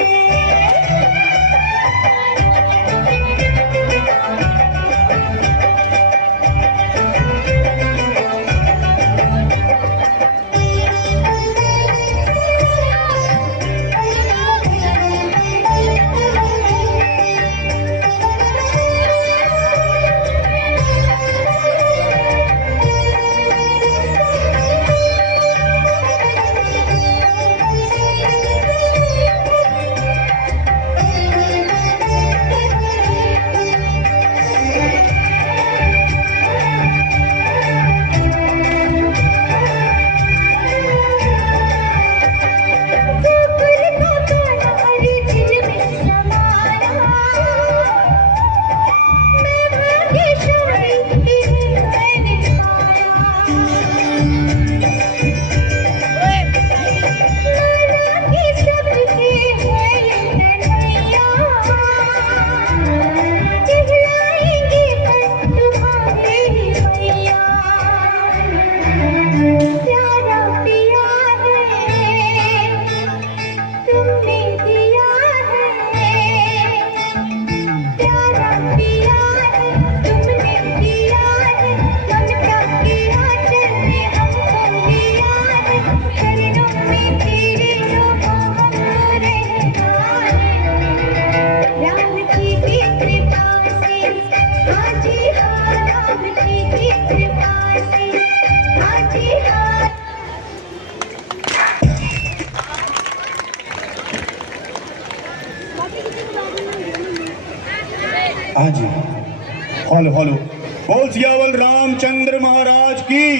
किया है, तुमने किया है, ममता के आंचल में हमको लिया है, चरणों में तेरे जो हमको रहना है। राम की कृपा से, हाँ जी हाँ, राम की कृपा से, हाँ जी हाँ। हाँ जी। हेलो हेलो, बोल सियावल रामचंद्र महाराज की,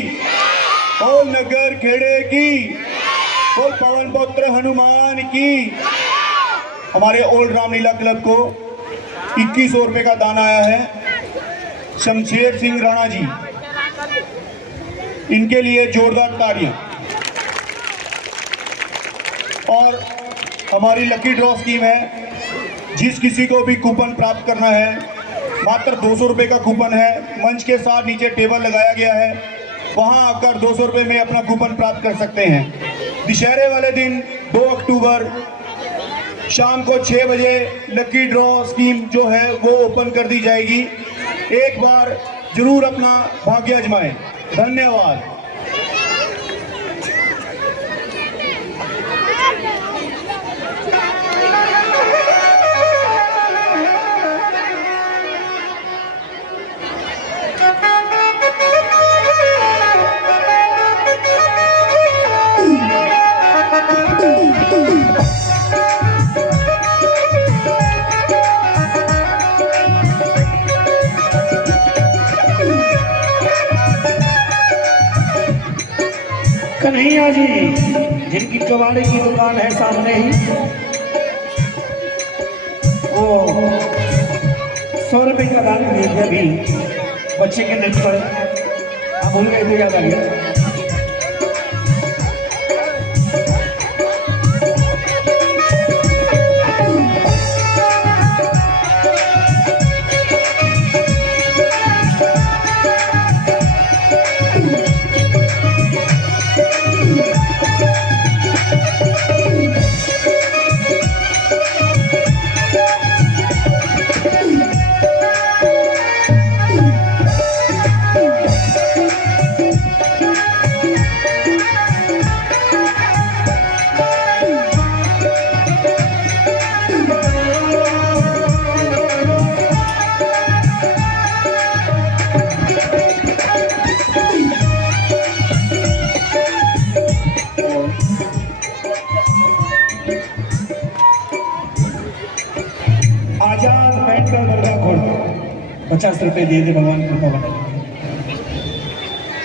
बोल नगर खेड़े की, बोल पवन पुत्र हनुमान की। हमारे ओल्ड रामलीला क्लब को 2100 रुपये का दान आया है शमशेर सिंह राणा जी, इनके लिए जोरदार तालियां। और हमारी लकी ड्रॉ स्कीम है, जिस किसी को भी कूपन प्राप्त करना है, मात्र 200 रुपये का कूपन है। मंच के साथ नीचे टेबल लगाया गया है, वहां आकर 200 रुपये में अपना कूपन प्राप्त कर सकते हैं। दशहरे वाले दिन 2 अक्टूबर शाम को 6 बजे लकी ड्रॉ स्कीम जो है वो ओपन कर दी जाएगी। एक बार जरूर अपना भाग्य आजमाएं। धन्यवाद। कन्हैया जी, जिनकी कबाड़े की दुकान है सामने ही, वो 100 रुपये का दान दे दिया अभी बच्चे के नेट पर। आप भूल गए थे, याद आ गया। आजाद मेंटल वर्गा खोल 50 रुपए दे दे, भगवान कृपा बना।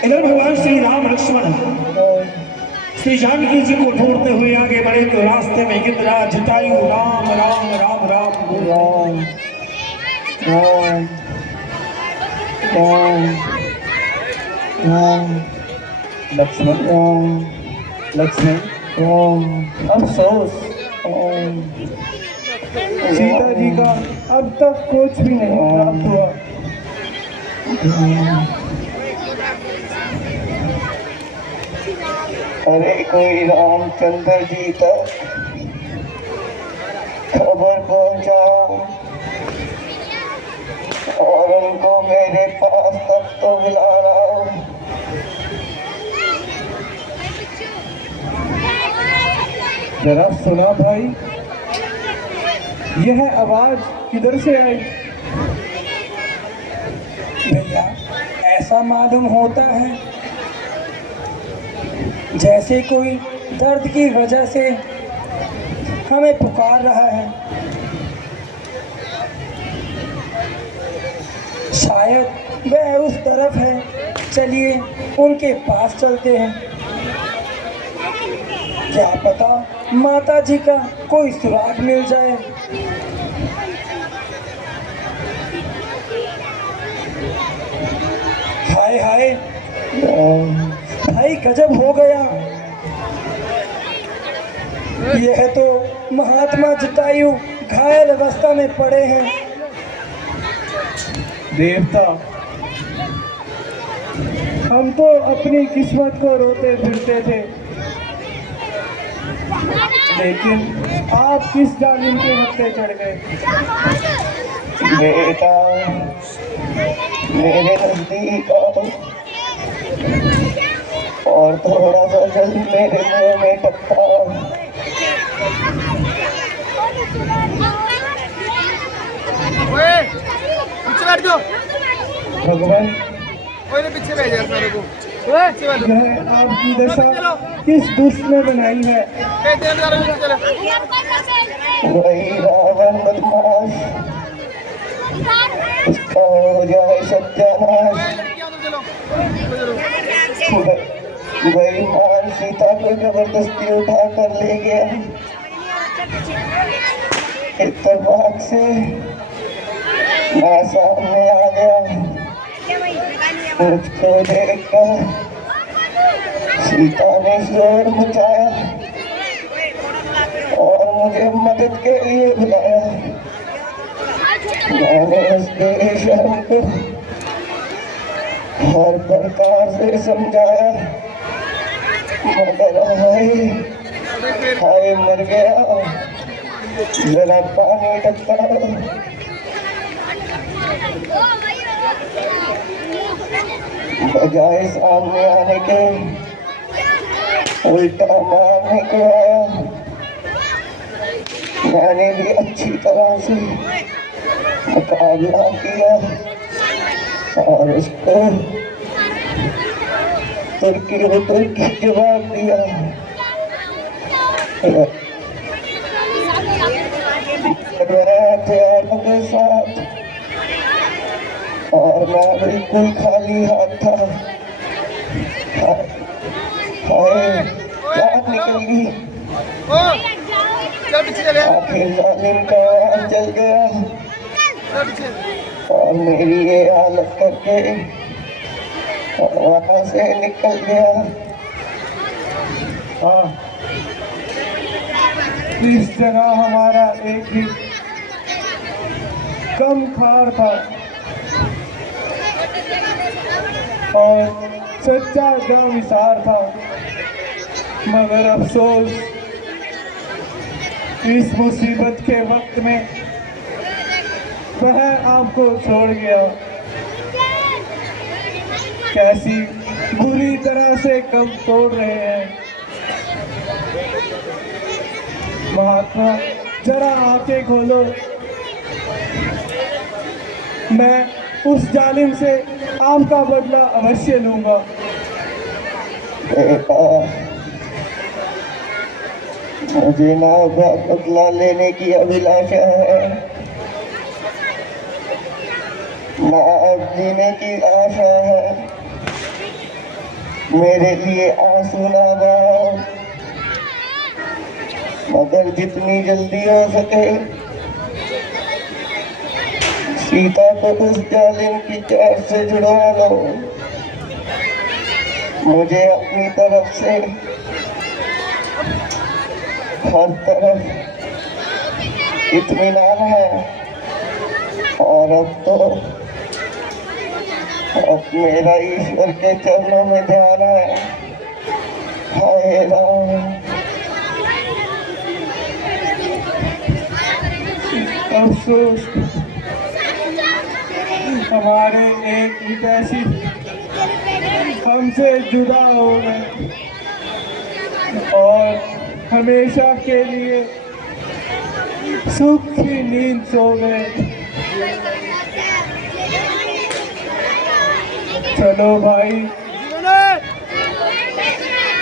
इधर भगवान श्री राम लक्ष्मण श्री जानकी जी को ढूंढते हुए आगे बढ़े तो रास्ते में गिरिराज जटायु राम राम राम राम राम राम राम राम लक्ष्मण राम लक्ष्मण राम। अफसोस, सीता जी का अब तक कुछ भी नहीं प्राप्त हुआ। अरे कोई रामचंद्र जी तक खबर पहुंचाओ और उनको मेरे पास तक तो बुला लाओ। जरा सुना भाई, यह आवाज किधर से आई? भैया, ऐसा मालूम होता है जैसे कोई दर्द की वजह से हमें पुकार रहा है। शायद वह उस तरफ है, चलिए उनके पास चलते हैं। क्या पता माता जी का कोई सुराग मिल जाए। हाय हाय भाई, गजब हो गया। यह तो महात्मा जटायु घायल अवस्था में पड़े हैं। देवता, हम तो अपनी किस्मत को रोते फिरते थे, लेकिन आप किस जालिम के हत्थे चढ़ गए? बेटा मेरे नजदीक आओ और थोड़ा सा जल मेरे मुंह में टपकाओ। पीछे बैठ जाओ। भगवान पीछे बैठ जाओ मेरे को। यह आपकी दशा किस दुष्ट ने बनाई है? वही रावण बदमाश, उसका हो जाए सत्यानाश। वही मान सीता को जबरदस्ती उठा कर ले गया। इत्तेफाक से मैं सामने आ गया। मुझको देखकर सीता ने शोर मचाया और मुझे मदद के लिए बुलाया। मैंने उसके शर्म को हर प्रकार से समझाया, मगर हाय मर गया। जरा पानी टपकाओ। बजाय सामने आने के उल्टा मारने को आया। मैंने भी अच्छी तरह से मुकाबला किया और उसको तुर्की जवाब दिया। हथियारों के साथ और मैं बिल्कुल खाली हाथ था। हाय जान निकल गई। आखिर जालिम का वाहन जल गया और मेरी ये हालत करके वहां से निकल गया। हाँ, इस जगह हमारा एक ही कम खार था और सच्चा जामिसार था, मगर अफसोस इस मुसीबत के वक्त में वह आपको छोड़ गया। कैसी बुरी तरह से कम तोड़ रहे हैं। महात्मा जरा आंखें खोलो, मैं उस जालिम से आपका बदला अवश्य लूंगा। मुझे ना बदला लेने की अभिलाषा है, ना अब जीने की आशा है। मेरे लिए आंसू ना बहाओ, मगर जितनी जल्दी हो सके सीता को उस जालिम की जड़ से जुड़वा लो। मुझे अपनी तरफ से हर तरफ इत्मीनान है और अब मेरा ईश्वर के चरणों में ध्यान है। हाय राम। अफसोस हमारे एक हितैषी हमसे जुदा हो गए और हमेशा के लिए सुख की नींद सो गए। चलो भाई,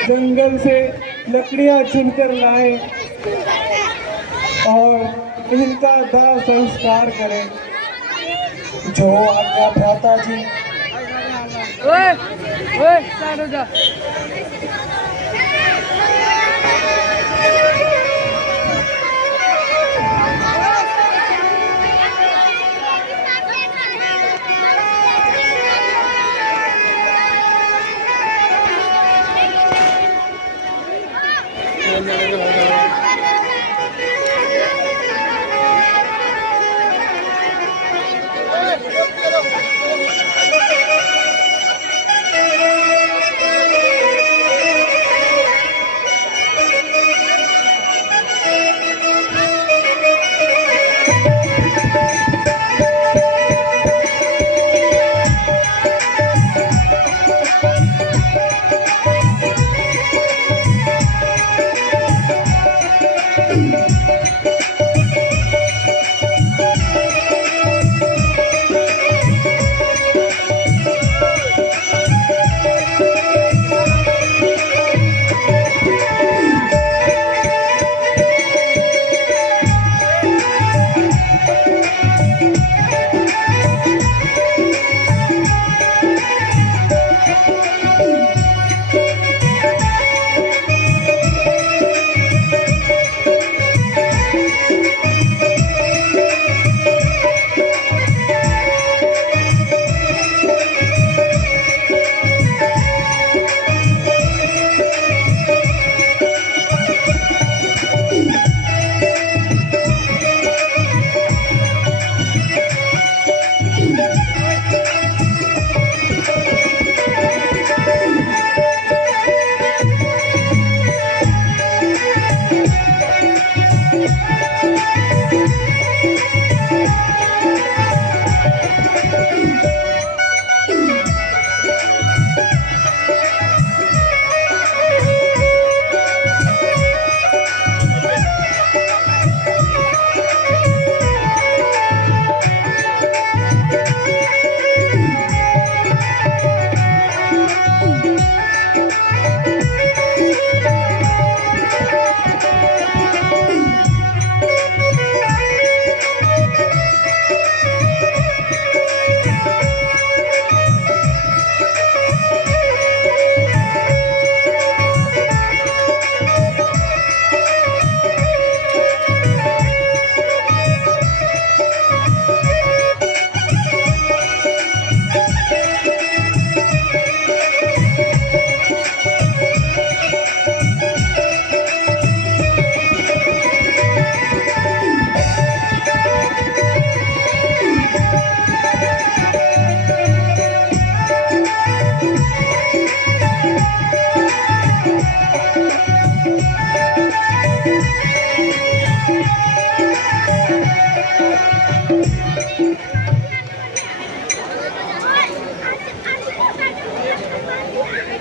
जंगल से लकड़ियां चुनकर लाए और इनका दाह संस्कार करें। जो आज्ञा भ्राता जी।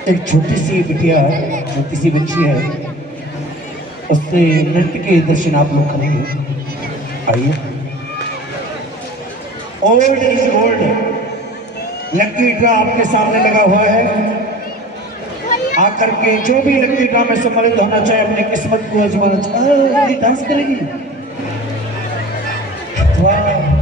एक छोटी सी बिटिया, छोटी सी बच्ची है, उससे नृत्य के दर्शन आप लोग करेंगे। आइए। Old is gold, lucky draw आपके सामने लगा हुआ है। आकर के जो भी लकी ड्रा में सम्मिलित होना चाहे, अपनी किस्मत को आजमाना चाहे। डांस करेगी, वाह।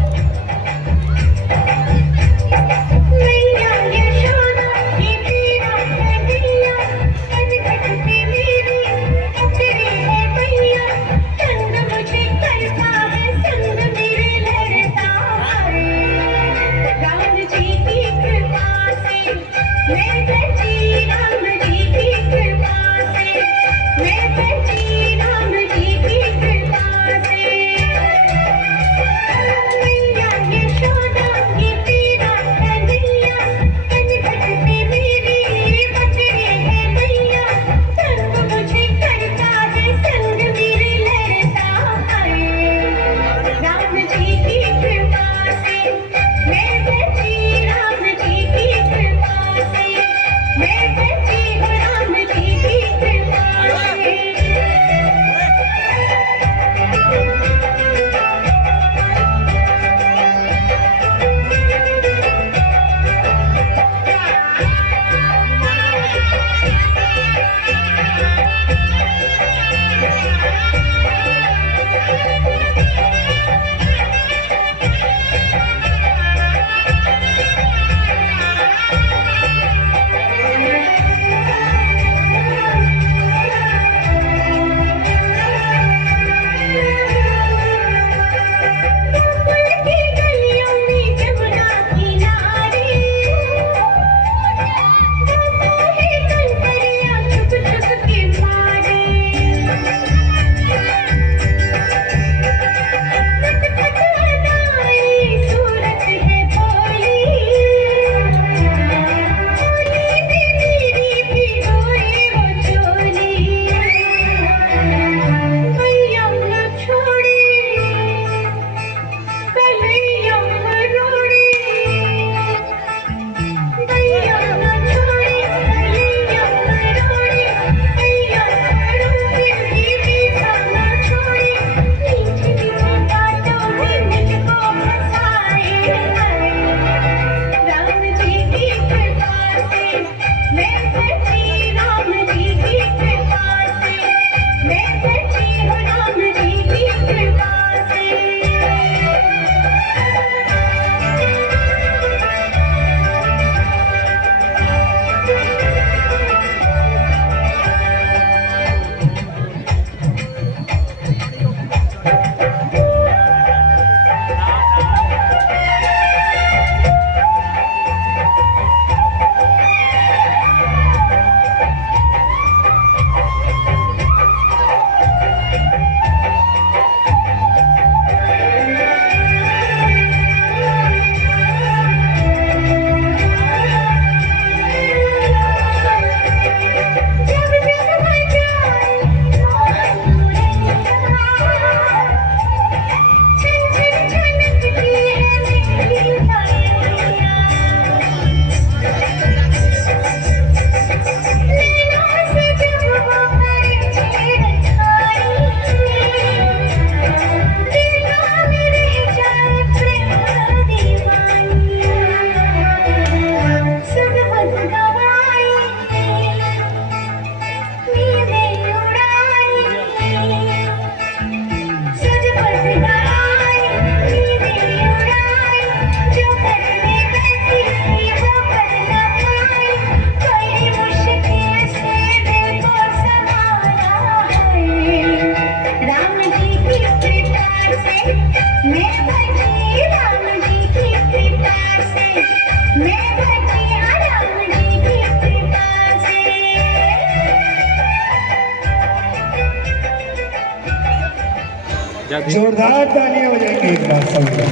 जोरदार तालियां बजाएंगे एक बार सब लोग।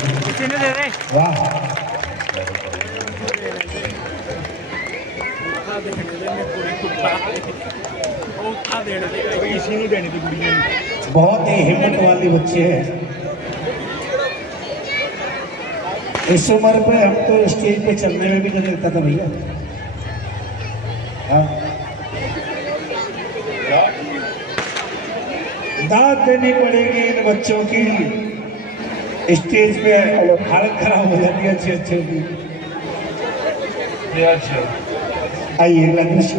वाह, बहुत ही हिम्मत वाली बच्चे हैं। इस उम्र पे हम तो स्टेज पे चलने में भी डर लगता था भैया। हाँ, दाद देनी पड़ेगी इन बच्चों की। स्टेज पे हालत खराब हो जाती है अच्छे अच्छे की। आइए अगला दृश्य।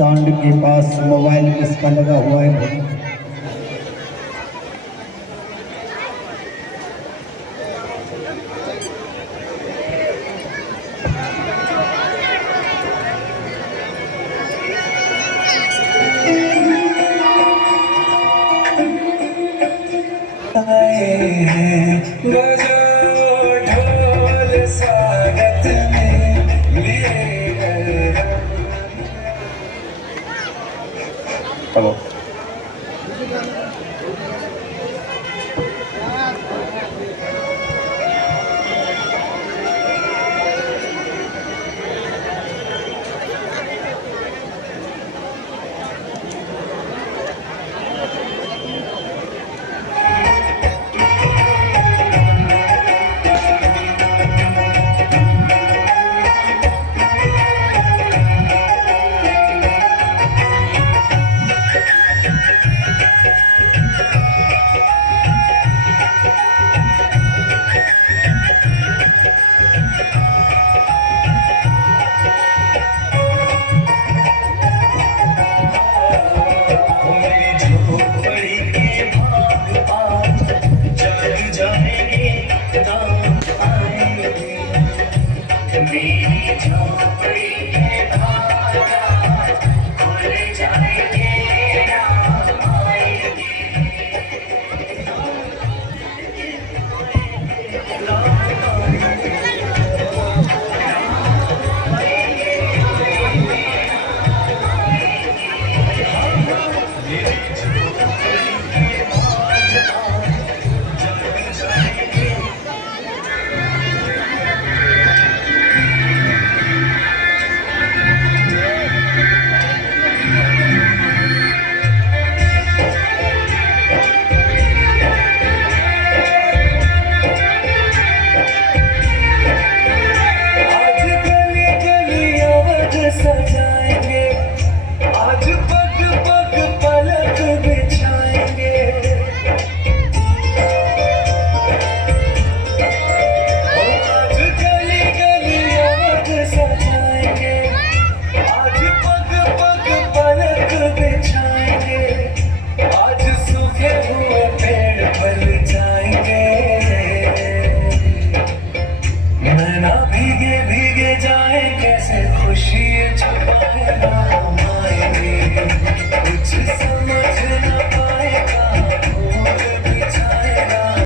साउंड के पास मोबाइल किसका लगा हुआ है भाई? ढोल स्वागत में लिए हेलो